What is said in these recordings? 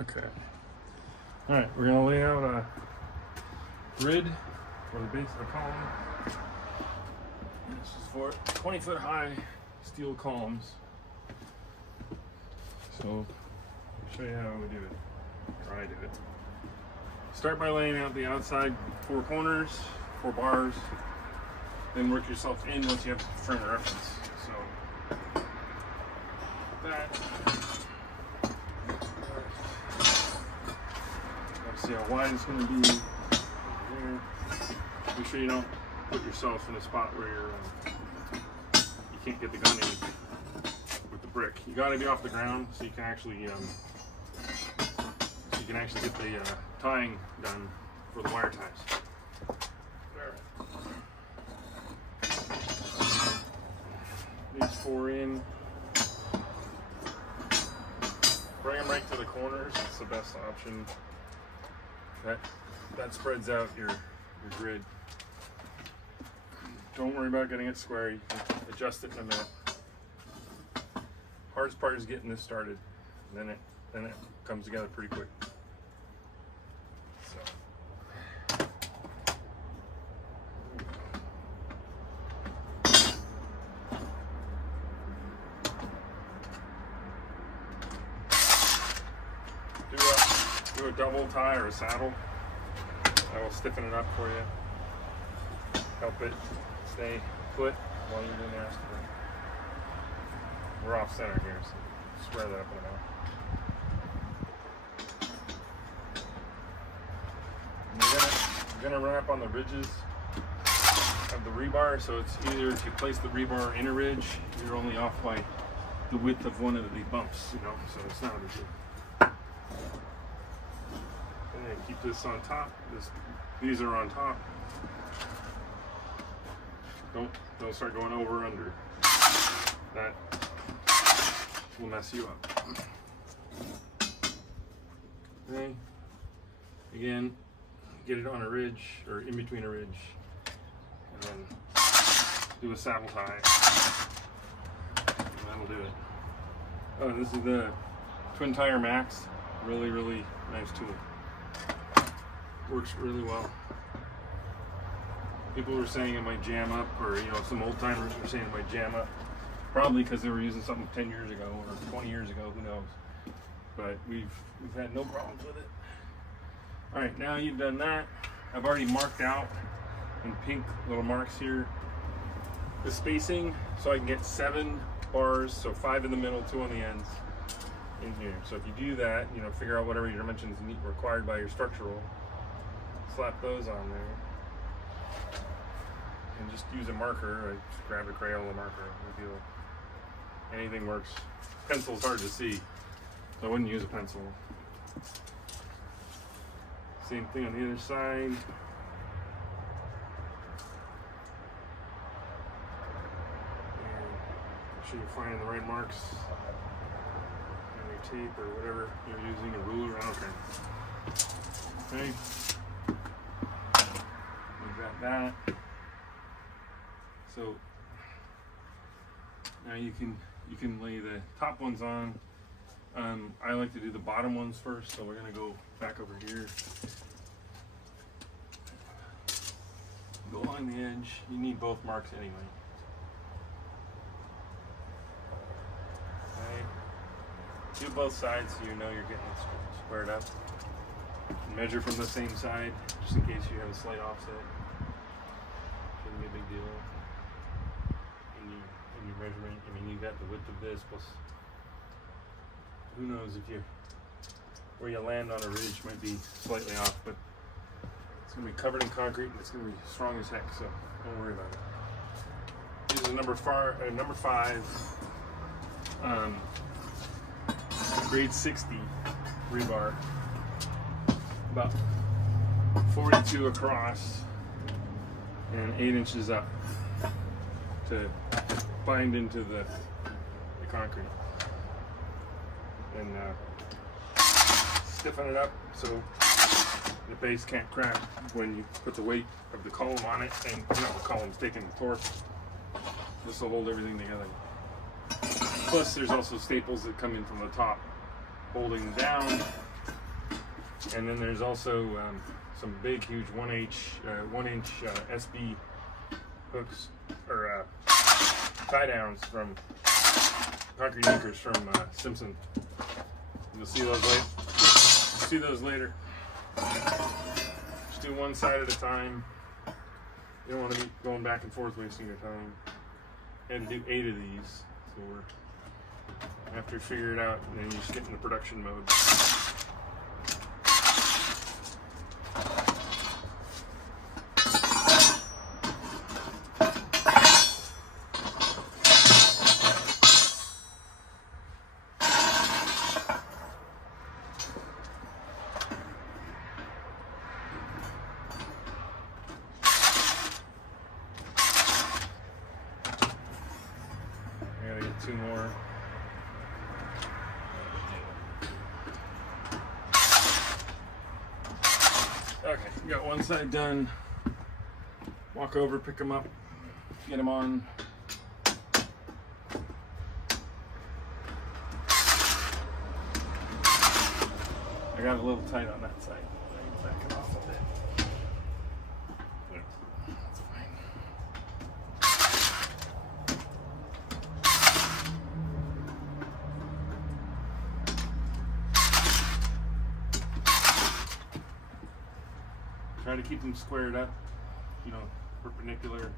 Okay. All right, we're gonna lay out a grid for the base of the column. This is for 20-foot high steel columns. So I'll show you how we do it, or I do it. Start by laying out the outside 4 corners, 4 bars, then work yourself in once you have the frame of reference. So that. See how wide it's going to be here. Make sure you don't put yourself in a spot where you can't get the gun in with the brick. You got to be off the ground so you can actually get the tying done for the wire ties. These 4 in. Bring them right to the corners. It's the best option. That spreads out your grid. Don't worry about getting it square. You can adjust it in a minute. Hardest part is getting this started. Then it comes together pretty quick. So. Do a double tie or a saddle. I will stiffen it up for you. Help it stay put while you're doing the rest of it. We're off center here, so square that up in a minute. You're gonna run up on the ridges of the rebar, so it's either if you place the rebar in a ridge, you're only off by the width of one of the bumps, you know, so it's not a big deal. And keep this on top. These are on top. Don't start going over or under. That will mess you up. Okay. Again, get it on a ridge or in between a ridge, and then do a saddle tie. And that'll do it. Oh, this is the Twin Tire Max. Really, really nice tool. Works really well. People were saying it might jam up, or some old timers were saying it might jam up. Probably because they were using something 10 years ago or 20 years ago, who knows. But we've had no problems with it. All right, now you've done that. I've already marked out in pink little marks here the spacing, so I can get 7 bars, so 5 in the middle, 2 on the ends in here. So if you do that, figure out whatever your dimensions required by your structural. Slap those on there, and just use a marker. I just grabbed a Crayola marker. Anything works. Pencil's hard to see, so I wouldn't use a pencil. Same thing on the other side. And make sure you're finding the right marks on your tape or whatever you're using, a ruler. I don't care. Okay. Got that. So now you can lay the top ones on. I like to do the bottom ones first, so we're gonna go back over here. Go along the edge. You need both marks anyway. Okay. Do both sides so you know you're getting it squared up. Measure from the same side, just in case you have a slight offset. Shouldn't be a big deal. In your measurement, you got the width of this plus. Who knows where you land on a ridge might be slightly off, but it's gonna be covered in concrete and it's gonna be strong as heck. So don't worry about it. This is a number 5, grade 60 rebar. About 42 across and 8 inches up to bind into the concrete, and stiffen it up so the base can't crack when you put the weight of the column on it, and the column's taking the torque. This will hold everything together. Plus there's also staples that come in from the top holding down And then there's also some big, huge 1-inch SB hooks or tie downs from concrete anchors from Simpson. You'll see those later. Just do one side at a time. You don't want to be going back and forth wasting your time. I had to do 8 of these, so we're after you figure it out, and then you just get in the production mode. Two more. Okay, we got one side done. Walk over, pick them up, get them on. I got a little tight on that side. I can back it off a bit. That's fine. Try to keep them squared up, you know, perpendicular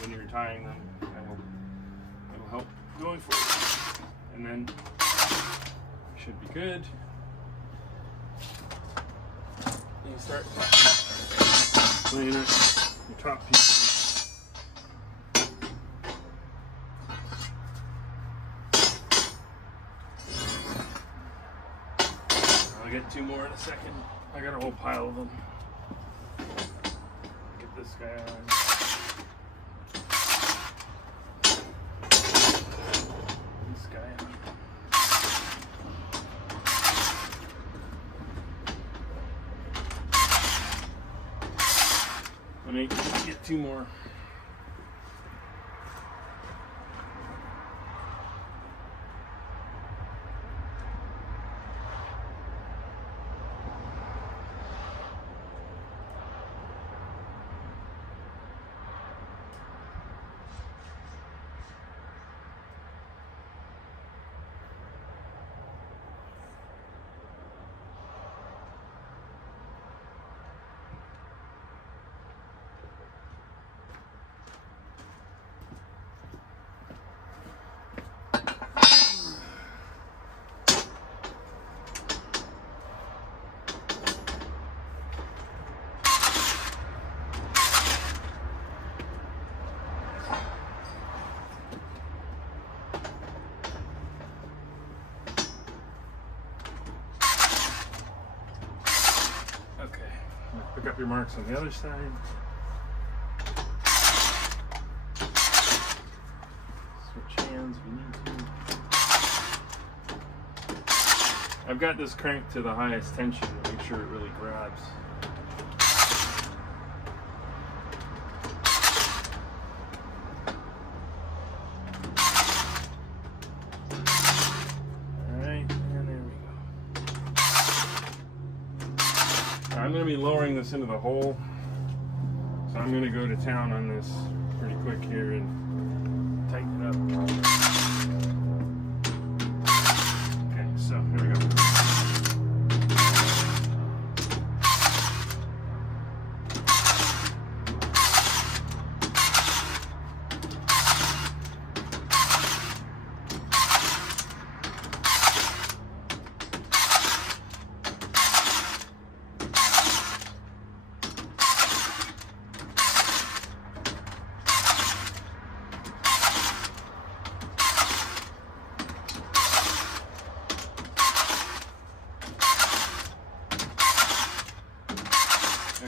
when you're tying them. That'll help going forward. And then should be good. You start laying out your top piece. I'll get 2 more in a second. I got a whole pile of them. Get this guy on. This guy on. Let me get 2 more. Pick up your marks on the other side. Switch hands if you need to. I've got this cranked to the highest tension to make sure it really grabs. I'm going to be lowering this into the hole, so I'm going to go to town on this pretty quick here and tighten it up. Okay, so here we go.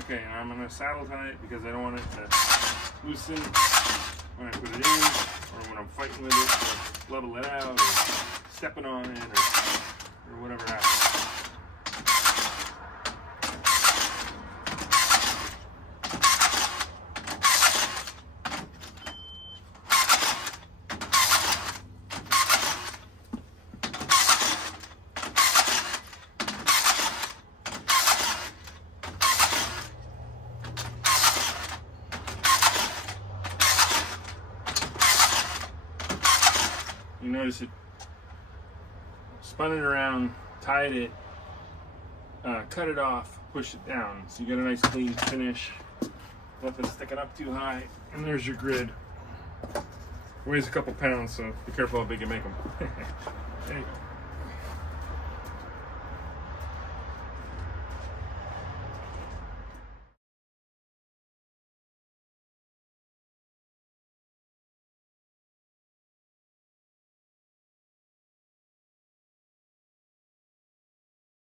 Okay, and I'm going to saddle tie it because I don't want it to loosen when I put it in, or when I'm fighting with it, or level it out, or stepping on it, or whatever happens. You notice it, spun it around, tied it, cut it off, pushed it down. So you get a nice clean finish. Nothing sticking up too high. And there's your grid. Weighs a couple pounds, so be careful how big you make them. There you go.